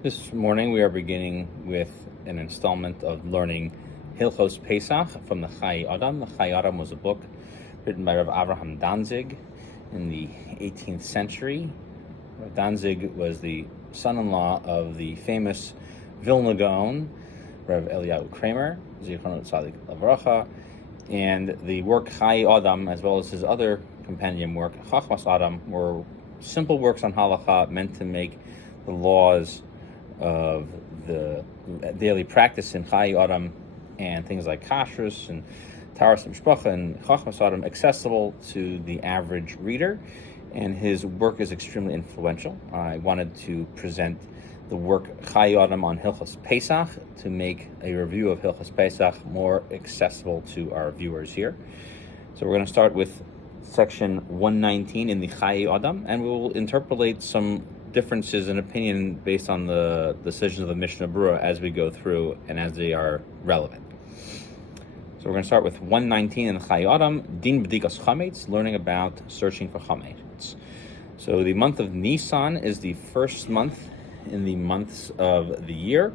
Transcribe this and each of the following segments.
This morning we are beginning with an installment of learning Hilchos Pesach from the Chayei. The Chayei was a book written by Rav Avraham Danzig in the 18th century. Rav Danzig was the son-in-law of the famous Vilna Gaon, Rav Eliyahu Kramer, Zichrono Tzadik Lavracha, and the work Chayei, as well as his other compendium work, Chachmas Adam, were simple works on halacha meant to make the laws of the daily practice in Chayei and things like kashrus and taras and mishpacha and chachmas adam accessible to the average reader, and his work is extremely influential. I wanted to present the work Chayei on Hilchos Pesach to make a review of Hilchos Pesach more accessible to our viewers here. So we're going to start with section 119 in the Chayei, and we will interpolate some differences in opinion based on the decisions of the Mishnah Berurah as we go through and as they are relevant. So we're going to start with 119 in the Chayei, Din B'dikas Chametz, learning about searching for Chametz. So the month of Nisan is the first month in the months of the year,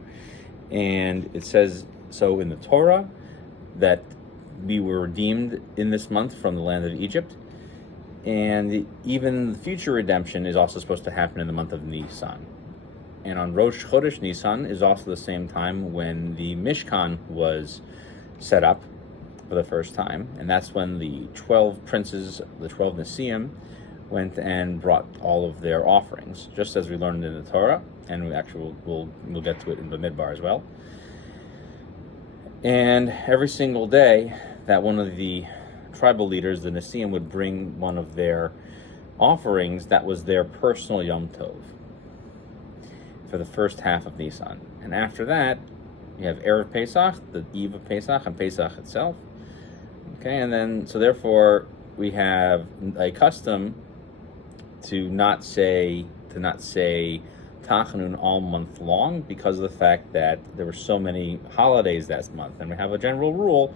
and it says so in the Torah that we were redeemed in this month from the land of Egypt. And even the future redemption is also supposed to happen in the month of Nisan. And on Rosh Chodesh Nisan is also the same time when the Mishkan was set up for the first time. And that's when the 12 princes, the 12 Nesiim, went and brought all of their offerings, just as we learned in the Torah. And we actually we'll get to it in Bamidbar as well. And every single day that one of the tribal leaders, the Nesiim, would bring one of their offerings that was their personal Yom Tov for the first half of Nisan. And after that, you have Erev Pesach, the eve of Pesach, and Pesach itself. Okay, and then, so therefore, we have a custom to not say Tachanun all month long because of the fact that there were so many holidays that month. And we have a general rule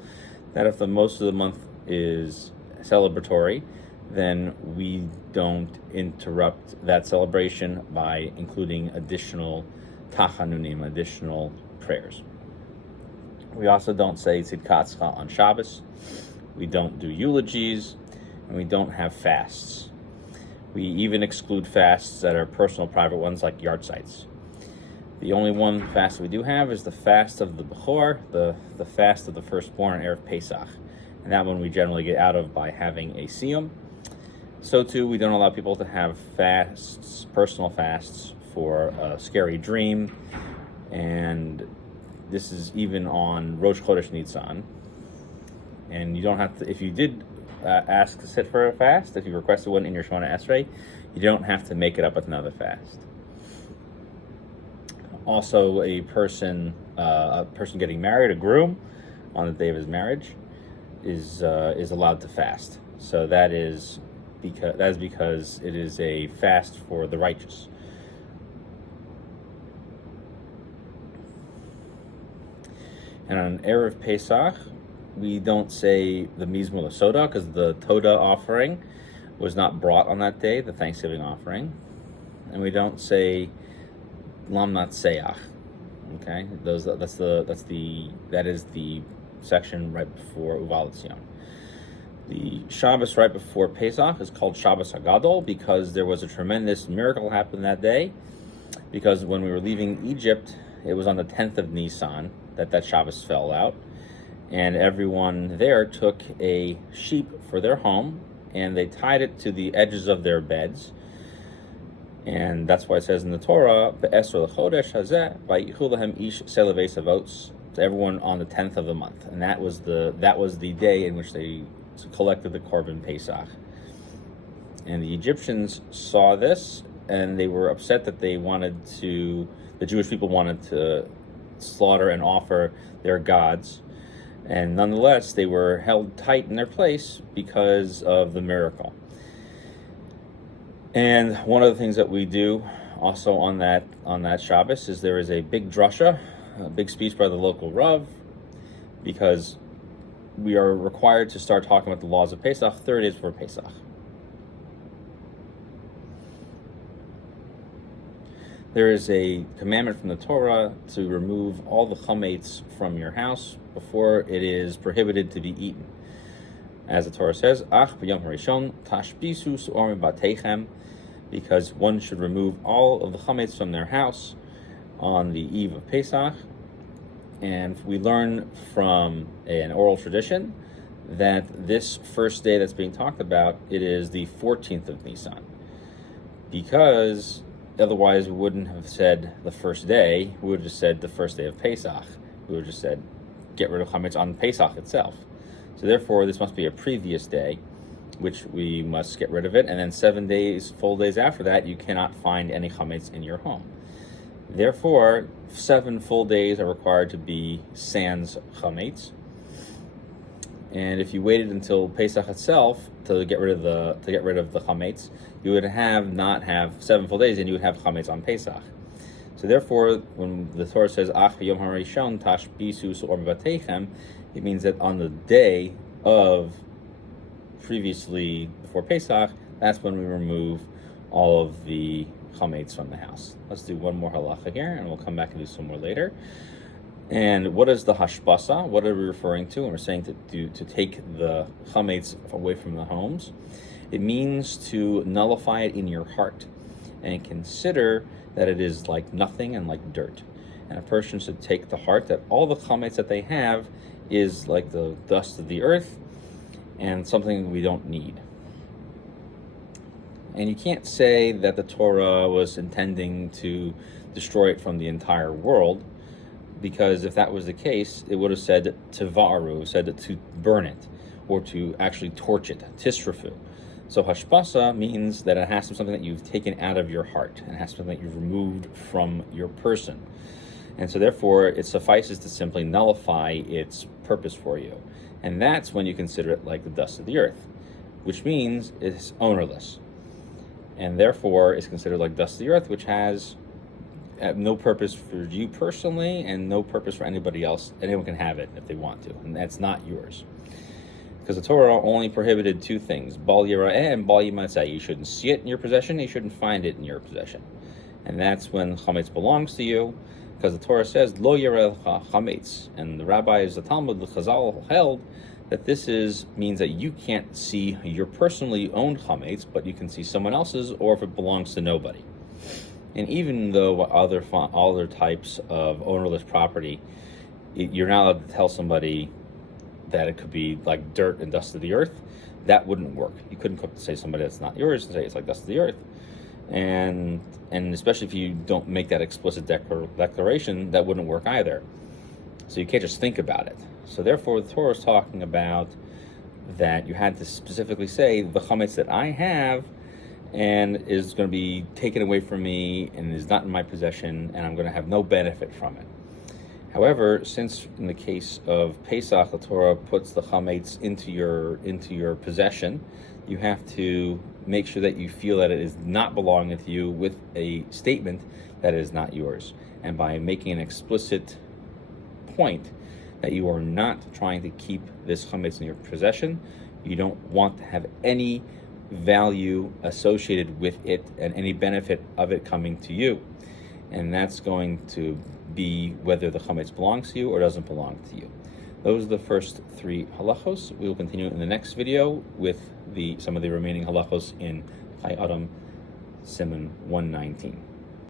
that if the most of the month is celebratory, then we don't interrupt that celebration by including additional tachanunim, additional prayers. We also don't say tzidkatzcha on Shabbos. We don't do eulogies, and we don't have fasts. We even exclude fasts that are personal, private ones like yard sites. The only one fast we do have is the fast of the Bechor, the fast of the firstborn on Erev Pesach. And that one we generally get out of by having a siyum. So too, we don't allow people to have fasts, personal fasts for a scary dream. And this is even on Rosh Chodesh Nisan. And you don't have to, if you did ask to sit for a fast, if you requested one in your Shemona Esrei, you don't have to make it up with another fast. Also, a person getting married, a groom, on the day of his marriage, is allowed to fast. So that is because it is a fast for the righteous. And on Erev Pesach, we don't say the Mizmor Soda because the Toda offering was not brought on that day, the Thanksgiving offering, and we don't say Lamnat Seach. Okay, that is the section right before Uval Tzion. The Shabbos right before Pesach is called Shabbos Hagadol because there was a tremendous miracle happened that day. Because when we were leaving Egypt, it was on the 10th of Nisan that Shabbos fell out, and everyone there took a sheep for their home and they tied it to the edges of their beds. And that's why it says in the Torah, "Be'esrei l'chodesh hazeh vayichu lahem ish selevei savos," to everyone on the 10th of the month, and that was the day in which they collected the Korban Pesach. And the Egyptians saw this, and they were upset that the Jewish people wanted to slaughter and offer their gods, and nonetheless they were held tight in their place because of the miracle. And one of the things that we do also on that Shabbos is there is a big drasha, a big speech by the local Rav, because we are required to start talking about the laws of Pesach 30 days before Pesach. There is a commandment from the Torah to remove all the chametz from your house before it is prohibited to be eaten. As the Torah says, Ach b'yom harishon tashbisu su'orim batechem, because one should remove all of the chametz from their house on the eve of Pesach. And we learn from an oral tradition that this first day that's being talked about, it is the 14th of Nisan, because otherwise we wouldn't have said the first day, we would have just said the first day of Pesach. We would have just said get rid of chametz on Pesach itself. So therefore this must be a previous day, which we must get rid of it, and then 7 days, full days after that, you cannot find any chametz in your home. Therefore, 7 full days are required to be sans chametz. And if you waited until Pesach itself to get rid of the chametz, you would not have 7 full days, and you would have chametz on Pesach. So therefore, when the Torah says Ach b'yom harishon tashbisu su'or b'batechem, it means that on the day of previously before Pesach, that's when we remove all of the chametz from the house. Let's do one more halacha here, and we'll come back and do some more later. And what is the hashbasa? What are we referring to when we're saying to take the chametz away from the homes? It means to nullify it in your heart and consider that it is like nothing and like dirt. And a person should take the heart that all the chametz that they have is like the dust of the earth and something we don't need. And you can't say that the Torah was intending to destroy it from the entire world, because if that was the case, it would have said tivaru, said to burn it, or to actually torch it, tisrafu. So hashbasa means that it has to be something that you've taken out of your heart, and it has to be something that you've removed from your person. And so therefore, it suffices to simply nullify its purpose for you. And that's when you consider it like the dust of the earth, which means it's ownerless. And therefore is considered like dust of the earth, which has no purpose for you personally and no purpose for anybody else. Anyone can have it if they want to, and that's not yours. Because the Torah only prohibited 2 things, bal yira'eh and bal yimatzeh. You shouldn't see it in your possession, you shouldn't find it in your possession. And that's when chametz belongs to you, because the Torah says, lo yira'eh chametz. And the rabbis, the Talmud, the Chazal held that this means that you can't see your personally owned chametz, but you can see someone else's, or if it belongs to nobody. And even though other types of ownerless property, you're not allowed to tell somebody that it could be like dirt and dust of the earth, that wouldn't work. You couldn't say somebody that's not yours and say it's like dust of the earth. And especially if you don't make that explicit declaration, that wouldn't work either. So you can't just think about it. So therefore, the Torah is talking about that you had to specifically say the chametz that I have and is going to be taken away from me and is not in my possession, and I'm going to have no benefit from it. However, since in the case of Pesach, the Torah puts the chametz into your possession, you have to make sure that you feel that it is not belonging to you with a statement that it is not yours. And by making an explicit point that you are not trying to keep this chametz in your possession, you don't want to have any value associated with it and any benefit of it coming to you. And that's going to be whether the chametz belongs to you or doesn't belong to you. Those are the first 3 halachos. We will continue in the next video with some of the remaining halachos in Chayei Siman 119.